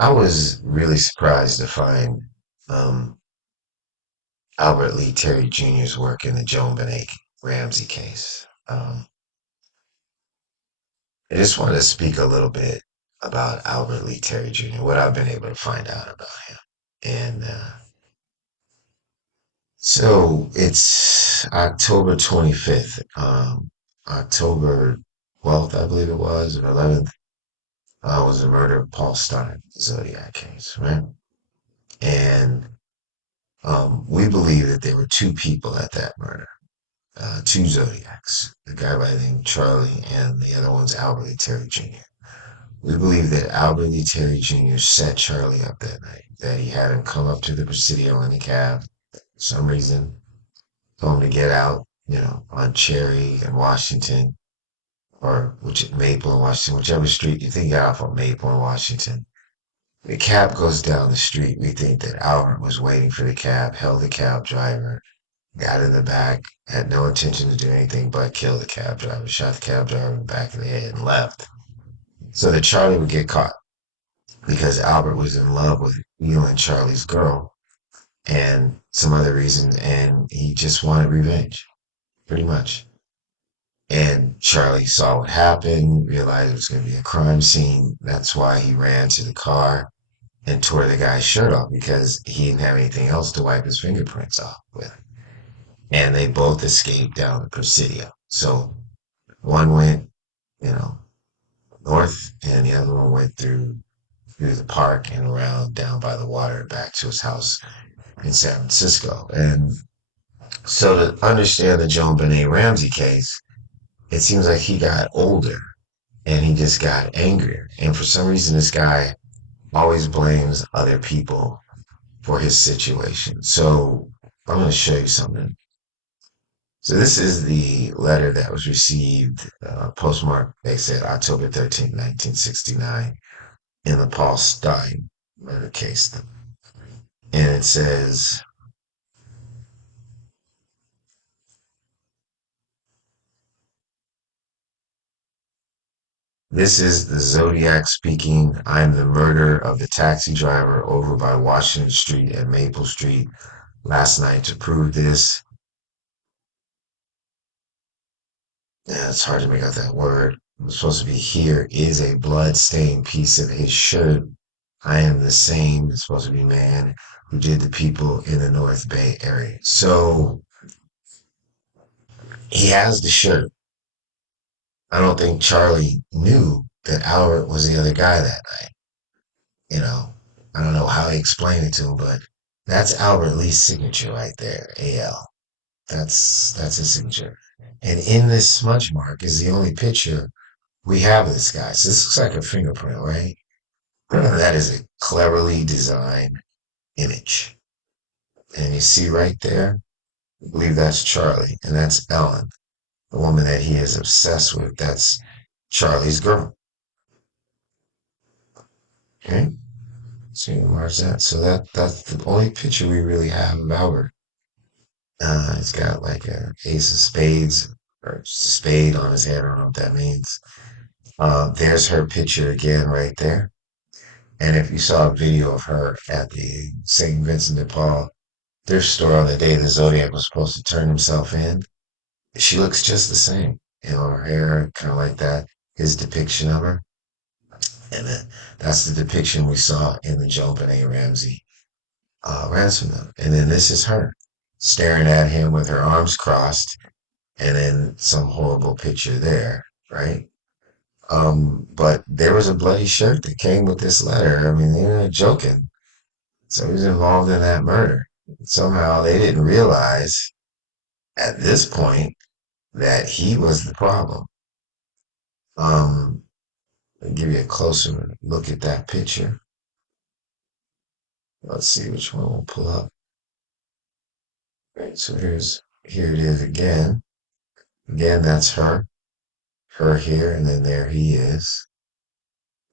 I was really surprised to find um, Albert Lee Terry Jr.'s work in the Joan Benet Ramsey case. I just wanted to speak a little bit about Albert Lee Terry Jr., what I've been able to find out about him. And so it's October 25th, October 12th, I believe it was, or 11th, was the murder of Paul Stein, the Zodiac case, right? And we believe that there were two people at that murder, two Zodiacs, the guy by the name of Charlie and the other one's Albert Lee Terry Jr. We believe that Albert Lee Terry Jr. set Charlie up that night, that he had him come up to the Presidio in a cab for some reason, told him to get out, on Cherry and Washington, or which Maple and Washington, whichever street you think you got off on Maple and Washington. The cab goes down the street. We think that Albert was waiting for the cab, held the cab driver, got in the back, had no intention to do anything but kill the cab driver, shot the cab driver in the back of the head, and left. So that Charlie would get caught because Albert was in love with and Charlie's girl and some other reasons, and he just wanted revenge, pretty much. And Charlie saw what happened, realized it was going to be a crime scene. That's why he ran to the car and tore the guy's shirt off because he didn't have anything else to wipe his fingerprints off with. And they both escaped down the Presidio. So one went, you know, north, and the other one went through the park and around down by the water back to his house in San Francisco. And so to understand the Joan Benet Ramsey case, it seems like he got older and he just got angrier. And for some reason, this guy always blames other people for his situation. So I'm going to show you something. So this is the letter that was received, postmarked, they said October 13th, 1969, in the Paul Stein murder case. And it says, "This is the Zodiac speaking. I am the murderer of the taxi driver over by Washington Street and Maple Street last night. To prove this," yeah, it's hard to make out that word. It's supposed to be, "Here is a blood-stained piece of his shirt. I am the same," it's supposed to be, "man who did the people in the North Bay area." So he has the shirt. I don't think Charlie knew that Albert was the other guy that night. You know, I don't know how he explained it to him, but that's Albert Lee's signature right there, AL. That's his signature. And in this smudge mark is the only picture we have of this guy. So this looks like a fingerprint, right? That is a cleverly designed image. And you see right there, I believe that's Charlie, and that's Ellen, the woman that he is obsessed with. That's Charlie's girl. Okay? So where's that? So that's the only picture we really have of Albert. He's got like a ace of spades or spade on his head. I don't know what that means. There's her picture again right there. And if you saw a video of her at the St. Vincent de Paul thrift store on the day the Zodiac was supposed to turn himself in, she looks just the same. Her hair kind of like that. His depiction of her. And that's the depiction we saw in the Joe Benet Ramsey ransom note. And then this is her staring at him with her arms crossed, and then some horrible picture there, right? But there was a bloody shirt that came with this letter. I mean, they're not joking. So he was involved in that murder. Somehow they didn't realize at this point that he was the problem. Um, I'll give you a closer look at that picture. Let's see which one will pull up. Right, so here it is again. Again, that's her here, and then there he is.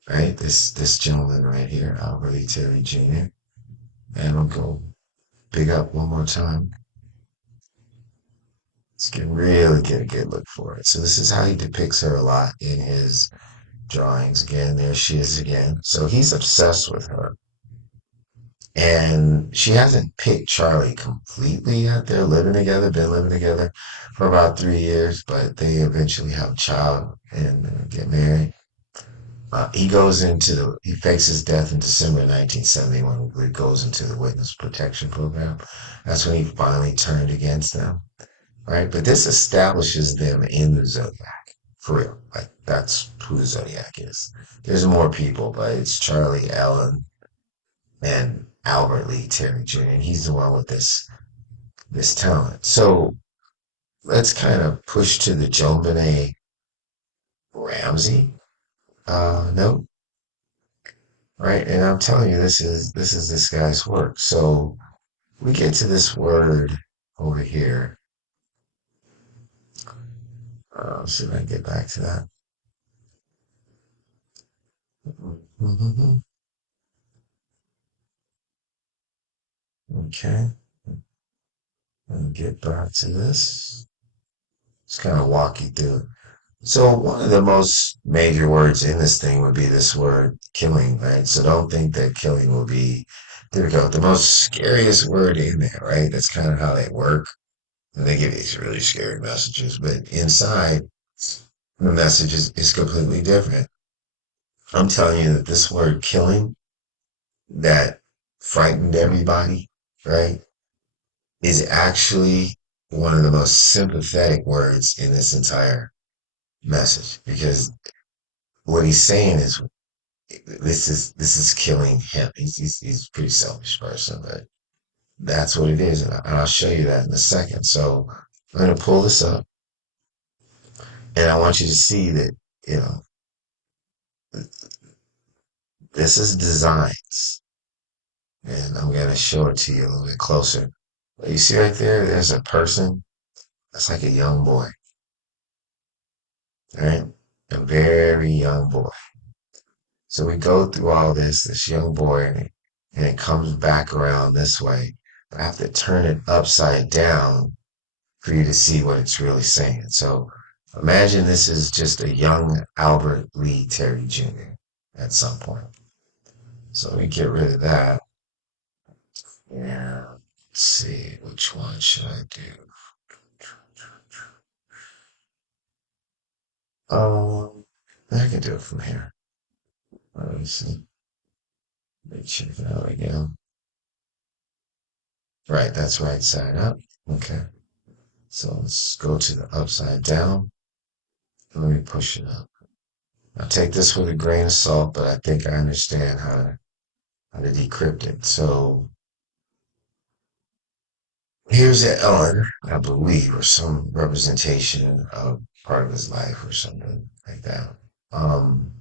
Right, this gentleman right here, Albert Lee Terry Jr. And we'll go big up one more time. Let's really get a good look for it. So this is how he depicts her a lot in his drawings again. There she is again. So he's obsessed with her. And she hasn't picked Charlie completely yet. They're living together, been living together for about 3 years, but they eventually have a child and get married. He fakes his death in December 1971, where he goes into the witness protection program. That's when he finally turned against them, right? But this establishes them in the Zodiac, for real. Like, that's who the Zodiac is. There's more people, but it's Charlie, Ellen, and Albert Lee Terry Jr., and he's the one with this talent. So let's kind of push to the JonBenet Ramsey note, right? And I'm telling you, this is this guy's work. So we get to this word over here. See if I can get back to that. Mhm. Okay, and get back to this. Just kind of walk you through it. So one of the most major words in this thing would be this word killing, right? So don't think that killing will be, there we go, the most scariest word in there, right? That's kind of how they work. And they give these really scary messages, but inside the message is completely different. I'm telling you that this word killing that frightened everybody, right, is actually one of the most sympathetic words in this entire message because what he's saying is this is killing him. He's a pretty selfish person, but that's what it is, and I'll show you that in a second. So I'm going to pull this up, and I want you to see that you know this is designs, and I'm going to show it to you a little bit closer. You see right there, there's a person that's like a young boy, right? A very young boy. So we go through all this young boy, and it comes back around this way. But I have to turn it upside down for you to see what it's really saying. So imagine this is just a young Albert Lee Terry Jr. at some point. So we get rid of that. Yeah. Let's see, which one should I do? I can do it from here. Let me see. Let me check it out again. Right, that's right side up. Okay. So let's go to the upside down. Let me push it up. I'll take this with a grain of salt, but I think I understand how to decrypt it. So here's Ellen, I believe, or some representation of part of his life or something like that. Um,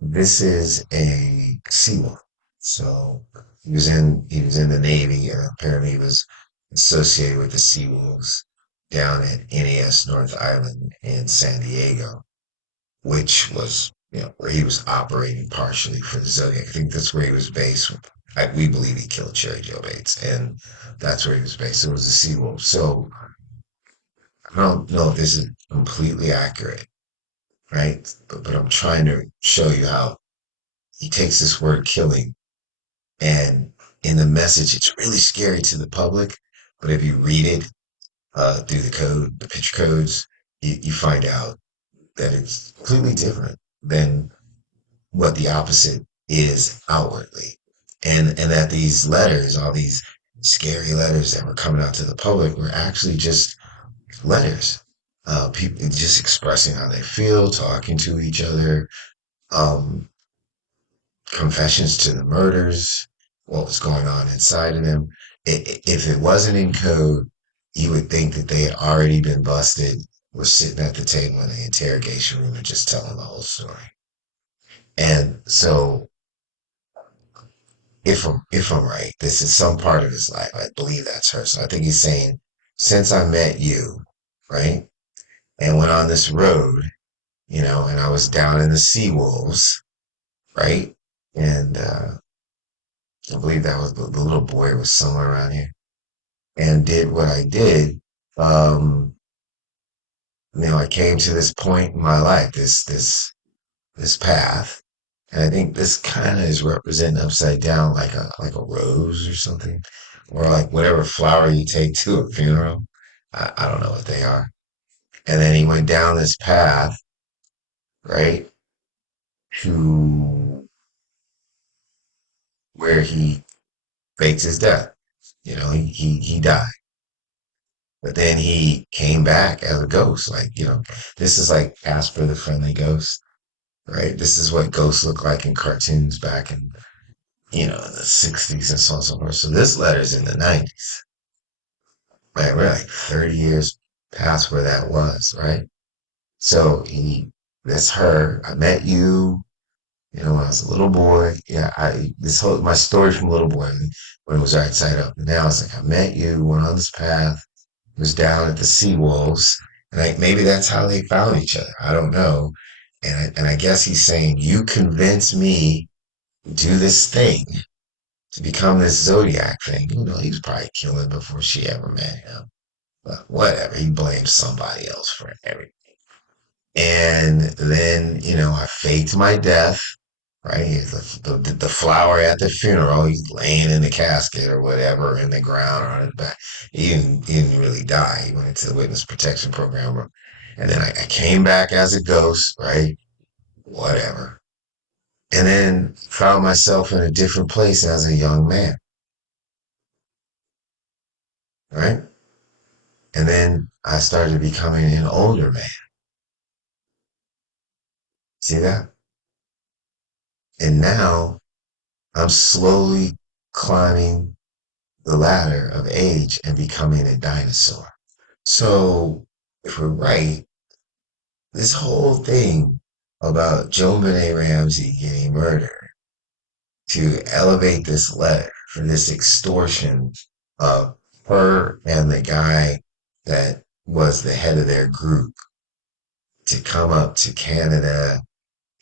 this is a SEAL. So he was in the Navy, and apparently he was associated with the SeaWolves down at NAS North Island in San Diego, which was where he was operating partially for the Zodiac. I think that's where he was based. We believe he killed Cherry Joe Bates, and that's where he was based. So it was a SeaWolf. So I don't know if this is completely accurate, right? But I'm trying to show you how he takes this word killing, and in the message, it's really scary to the public. But if you read it through the picture codes, you find out that it's completely different than what the opposite is outwardly. And that these letters, all these scary letters that were coming out to the public, were actually just letters. People just expressing how they feel, talking to each other, um, confessions to the murders, what was going on inside of them. If it wasn't in code, you would think that they had already been busted, were sitting at the table in the interrogation room and just telling the whole story. And so if I'm right, this is some part of his life. I believe that's her. So I think he's saying, since I met you, right, and went on this road, and I was down in the sea wolves, right, and I believe that was the little boy was somewhere around here, and did what I did. Um, I came to this point in my life, this path. And I think this kind of is represented upside down like a rose or something, or like whatever flower you take to a funeral. I don't know what they are. And then he went down this path, right, to where he faked his death. He died. But then he came back as a ghost. This is like Casper the Friendly Ghost, right? This is what ghosts look like in cartoons back in the 60s and so on and so forth. So this letter's in the 90s, right? We're like 30 years past where that was, right? So that's her. I met you, when I was a little boy. Yeah, my story from a little boy when it was right side up. And now it's like, I met you, went on this path, was down at the Seawolves. And maybe that's how they found each other. I don't know. And I guess he's saying, you convince me to do this thing to become this Zodiac thing. He was probably killing before she ever met him. But whatever, he blames somebody else for everything. And then, I faked my death, right? The flower at the funeral, he's laying in the casket or whatever in the ground or on his back. He didn't really die. He went into the witness protection program. And then I came back as a ghost, right? Whatever. And then found myself in a different place as a young man, right? And then I started becoming an older man. See that? And now I'm slowly climbing the ladder of age and becoming a dinosaur. So, if we're right, this whole thing about Joan Benet Ramsey getting murdered to elevate this letter for this extortion of her and the guy that was the head of their group to come up to Canada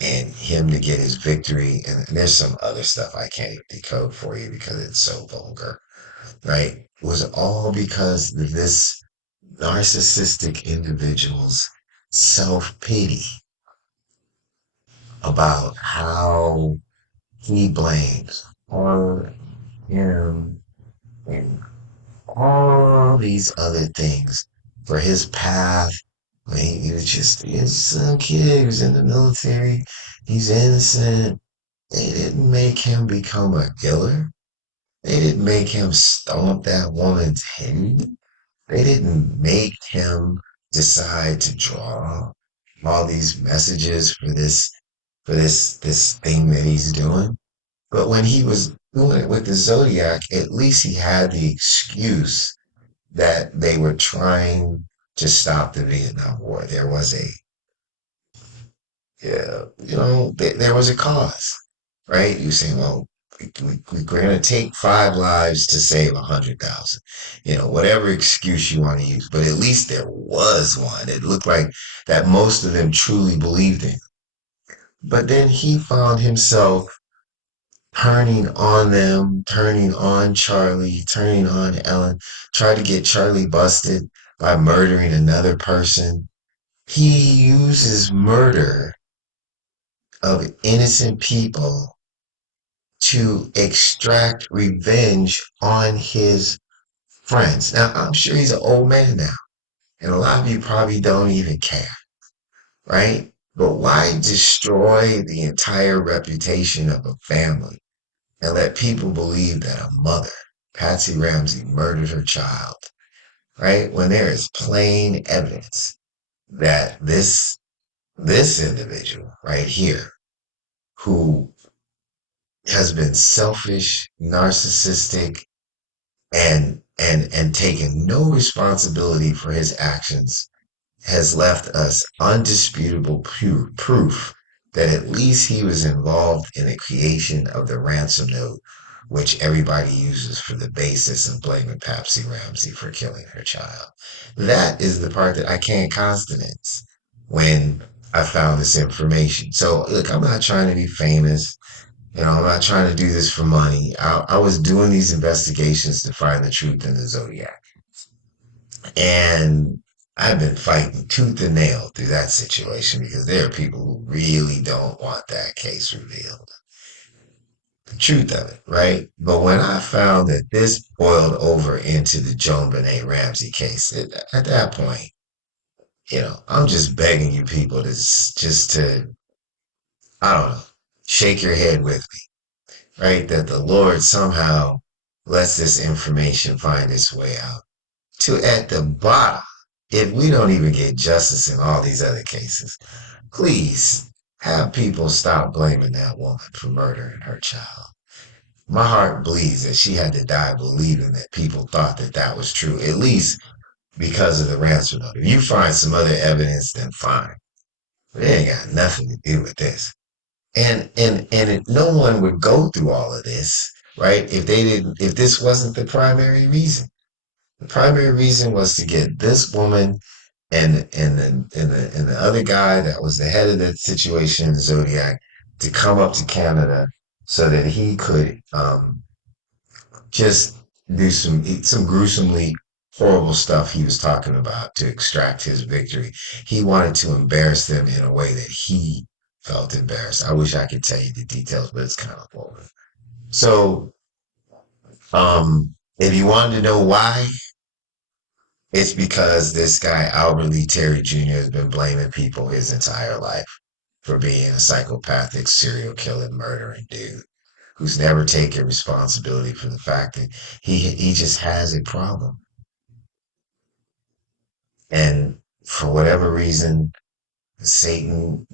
and him to get his victory. And there's some other stuff I can't even decode for you because it's so vulgar, right? Was all because of this narcissistic individual's self pity about how he blames her, him, and all these other things for his path. He's some kid who's in the military. He's innocent. They didn't make him become a killer. They didn't make him stomp that woman's head. They didn't make him decide to draw all these messages for this thing that he's doing. But when he was doing it with the Zodiac, at least he had the excuse that they were trying to stop the Vietnam War. There was a Yeah, there was a cause, right? You say, well, we're going to take 5 lives to save 100,000. Whatever excuse you want to use, but at least there was one. It looked like that most of them truly believed in. But then he found himself turning on them, turning on Charlie, turning on Ellen, tried to get Charlie busted by murdering another person. He uses murder of innocent people to extract revenge on his friends. Now, I'm sure he's an old man now, and a lot of you probably don't even care, right? But why destroy the entire reputation of a family and let people believe that a mother, Patsy Ramsey, murdered her child, right? When there is plain evidence that this individual right here, who has been selfish, narcissistic, and taken no responsibility for his actions, has left us undisputable proof that at least he was involved in the creation of the ransom note, which everybody uses for the basis of blaming Patsy Ramsey for killing her child. That is the part that I can't countenance when I found this information. So, look, I'm not trying to be famous. I'm not trying to do this for money. I was doing these investigations to find the truth in the Zodiac. And I've been fighting tooth and nail through that situation because there are people who really don't want that case revealed. The truth of it, right? But when I found that this boiled over into the Joan Benet Ramsey case, at that point, I'm just begging you people to just to, I don't know, shake your head with me, right? That the Lord somehow lets this information find its way out to at the bottom. If we don't even get justice in all these other cases, please have people stop blaming that woman for murdering her child. My heart bleeds that she had to die believing that people thought that that was true, at least because of the ransom note. If you find some other evidence, then fine. But it ain't got nothing to do with this. No one would go through all of this, right? If this wasn't the primary reason. The primary reason was to get this woman and the other guy that was the head of the situation in Zodiac to come up to Canada so that he could just do some gruesomely horrible stuff he was talking about to extract his victory. He wanted to embarrass them in a way that he felt embarrassed. I wish I could tell you the details, but it's kind of boring. So, if you wanted to know why, it's because this guy, Albert Lee Terry Jr., has been blaming people his entire life for being a psychopathic, serial killing, murdering dude who's never taken responsibility for the fact that he just has a problem. And for whatever reason, Satan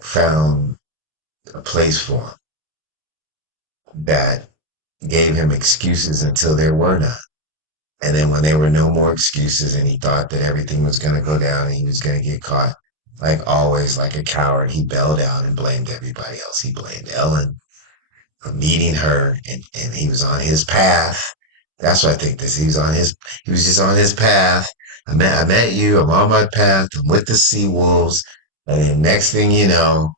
found a place for him that gave him excuses until there were none. And then when there were no more excuses and he thought that everything was going to go down and he was going to get caught, like always, like a coward, he bailed out and blamed everybody else. He blamed Ellen for meeting her and he was on his path. That's what I think this. He was just on his path. I met you. I'm on my path. I'm with the sea wolves. And then next thing you know,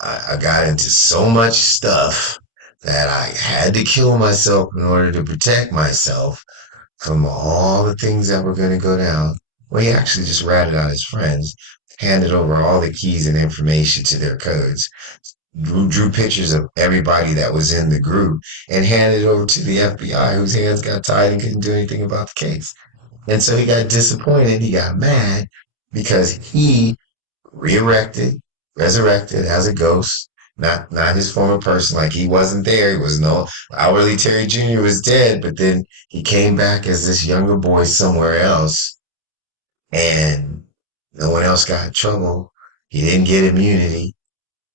I got into so much stuff that I had to kill myself in order to protect myself from all the things that were going to go down. Well, he actually just ratted out his friends, handed over all the keys and information to their codes, drew pictures of everybody that was in the group, and handed it over to the FBI, whose hands got tied and couldn't do anything about the case. And so he got disappointed. He got mad because he resurrected as a ghost, not his former person. Like he wasn't there. He was no Hourly Terry Jr. was dead, but then he came back as this younger boy somewhere else, and no one else got in trouble. He didn't get immunity.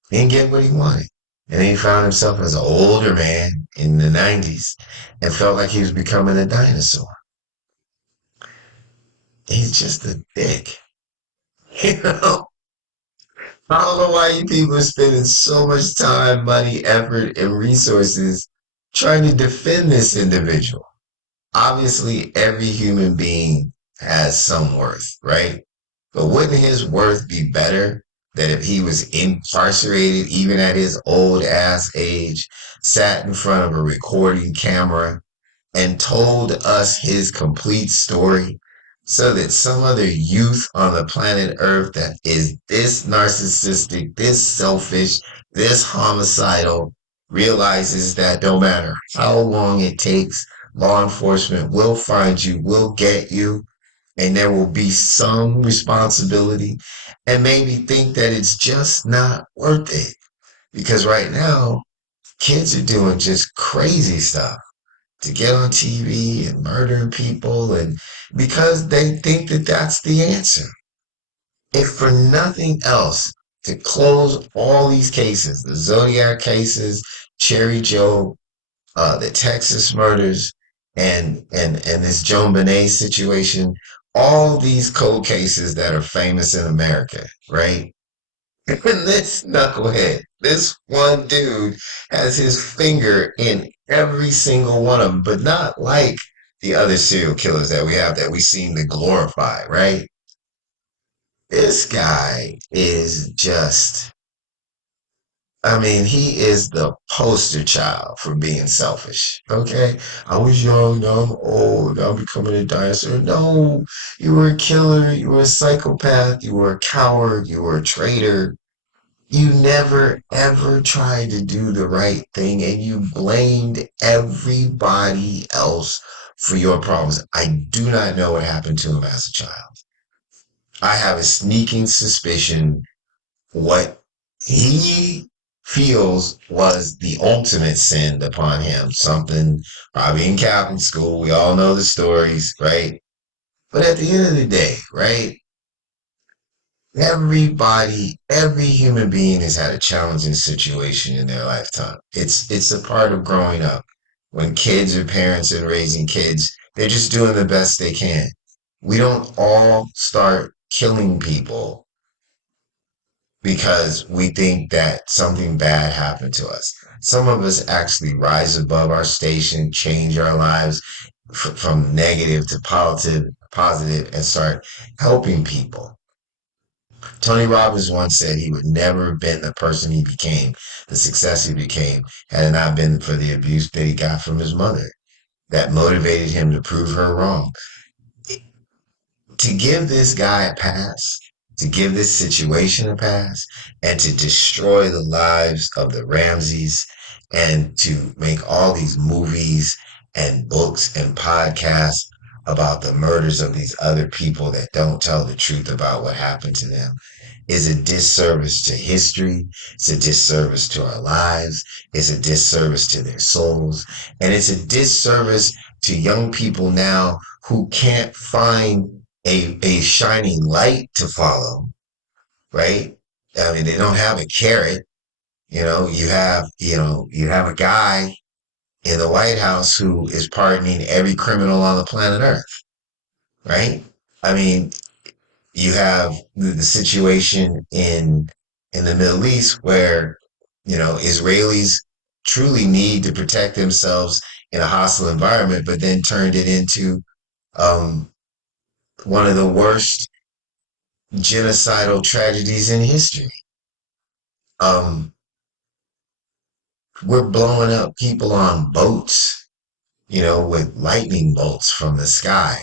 He didn't get what he wanted. And then he found himself as an older man in the 90s and felt like he was becoming a dinosaur. He's just a dick. You know? I don't know why you people are spending so much time, money, effort, and resources trying to defend this individual. Obviously, every human being has some worth, right? But wouldn't his worth be better that if he was incarcerated, even at his old ass age, sat in front of a recording camera and told us his complete story so that some other youth on the planet Earth that is this narcissistic, this selfish, this homicidal realizes that no matter how long it takes, law enforcement will find you, will get you, and there will be some responsibility, and maybe think that it's just not worth it. Because right now, kids are doing just crazy stuff to get on TV and murdering people, and because they think that that's the answer. If for nothing else, to close all these cases, the Zodiac cases, Cherry Joe, the Texas murders, and this Joan Benet situation, all these cold cases that are famous in America, right? And this knucklehead, this one dude, has his finger in every single one of them, but not like the other serial killers that we have that we seem to glorify, right? This guy is just I mean, he is the poster child for being selfish. Okay. I was young, now I'm old, now I'm becoming a dinosaur. No, you were a killer, you were a psychopath, you were a coward, you were a traitor. You never ever tried to do the right thing and you blamed everybody else for your problems. I do not know what happened to him as a child. I have a sneaking suspicion what he feels was the ultimate sin upon him. Something probably in Catholic school. We all know the stories, right? But at the end of the day, right? Everybody, every human being has had a challenging situation in their lifetime. It's a part of growing up. When kids are parents and raising kids, they're just doing the best they can. We don't all start killing people because we think that something bad happened to us. Some of us actually rise above our station, change our lives from negative to positive, and start helping people. Tony Robbins once said he would never have been the person he became, the success he became, had it not been for the abuse that he got from his mother. That motivated him to prove her wrong. To give this guy a pass, to give this situation a pass, and to destroy the lives of the Ramseys, and to make all these movies and books and podcasts about the murders of these other people that don't tell the truth about what happened to them is a disservice to history. It's a disservice to our lives. It's a disservice to their souls. And it's a disservice to young people now who can't find a shining light to follow, right? I mean, they don't have a carrot. You have a guy in the White House who is pardoning every criminal on the planet Earth, right? I mean, you have the situation in the Middle East where Israelis truly need to protect themselves in a hostile environment, but then turned it into um, one of the worst genocidal tragedies in history. Um, we're blowing up people on boats, with lightning bolts from the sky.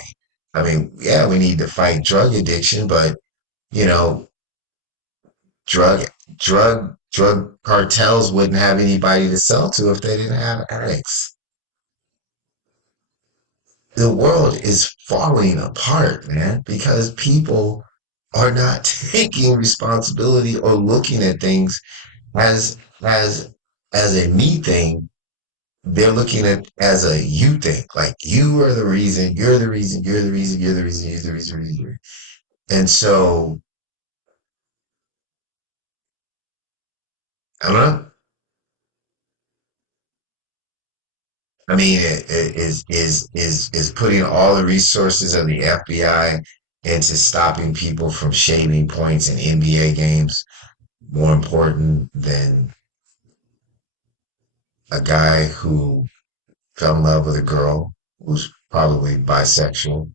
I mean, yeah, we need to fight drug addiction, but you know, drug drug cartels wouldn't have anybody to sell to if they didn't have addicts. The world is falling apart, man, because people are not taking responsibility or looking at things as as as a me thing. They're looking at as a you thing. Like you are the reason, you're the reason, you're the reason, you're the reason, you're the reason, you're the reason. And so I don't know. I mean, it is putting all the resources of the FBI into stopping people from shaving points in NBA games more important than a guy who fell in love with a girl who's probably bisexual,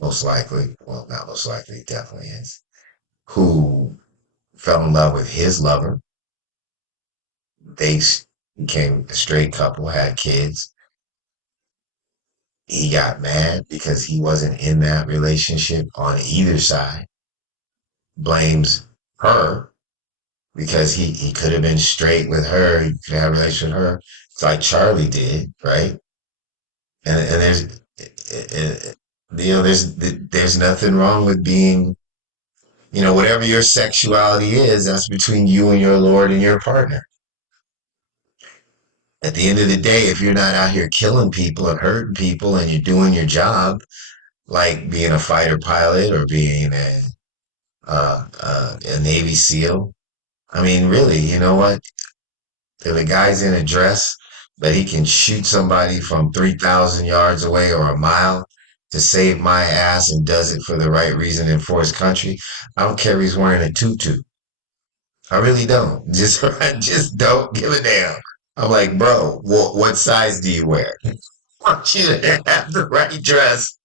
most likely. Well, not most likely, definitely is. Who fell in love with his lover. They became a straight couple, had kids. He got mad because he wasn't in that relationship on either side, blames her because he could have been straight with her, he could have a relationship with her. It's like Charlie did, right? And there's nothing wrong with being, whatever your sexuality is, that's between you and your Lord and your partner. At the end of the day, if you're not out here killing people and hurting people and you're doing your job, like being a fighter pilot or being a Navy SEAL. I mean, really, you know what? If a guy's in a dress, but he can shoot somebody from 3,000 yards away or a mile to save my ass and does it for the right reason and for his country, I don't care if he's wearing a tutu. I really don't. I just don't give a damn. I'm like, bro, what size do you wear? I want you to have the right dress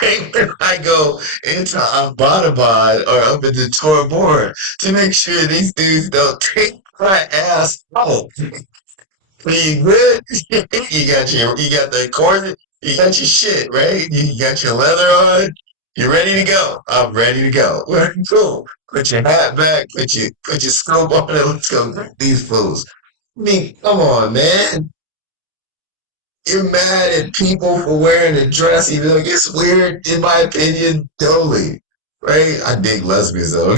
Right when I go into Abbottabad or up into Tora Bora to make sure these dudes don't take my ass out. Are you good? You got the corset, you got your shit, right? You got your leather on. You ready to go? I'm ready to go. Well, cool. Put your hat back, put your scope on and let's go get these fools. I mean, come on, man. You're mad at people for wearing a dress, even though it's weird, in my opinion, totally. Right? I dig lesbians though.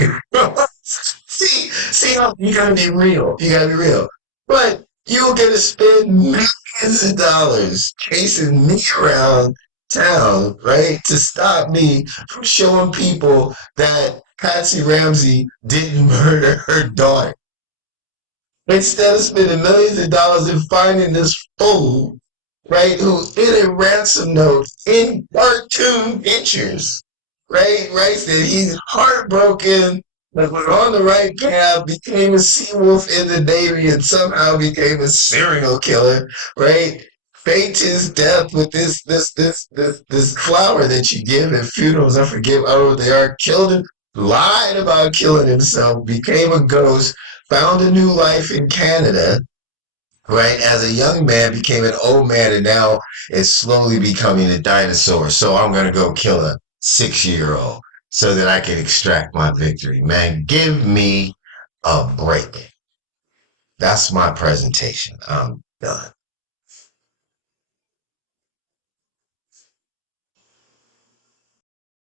See how you gotta be real. You gotta be real. But you're gonna spend millions of dollars chasing me around town, right? To stop me from showing people that Patsy Ramsey didn't murder her daughter. Instead of spending millions of dollars and finding this fool, right, who in a ransom note in cartoon pictures, right, that he's heartbroken, that we're on the right path, became a sea wolf in the Navy, and somehow became a serial killer, right? Faked his death with this flower that you give at funerals. I forget, I don't know what they are. Killed him, lied about killing himself, became a ghost, found a new life in Canada, right? As a young man, became an old man, and now is slowly becoming a dinosaur. So I'm gonna go kill a 6-year old so that I can extract my victory. Man, give me a break. That's my presentation. I'm done.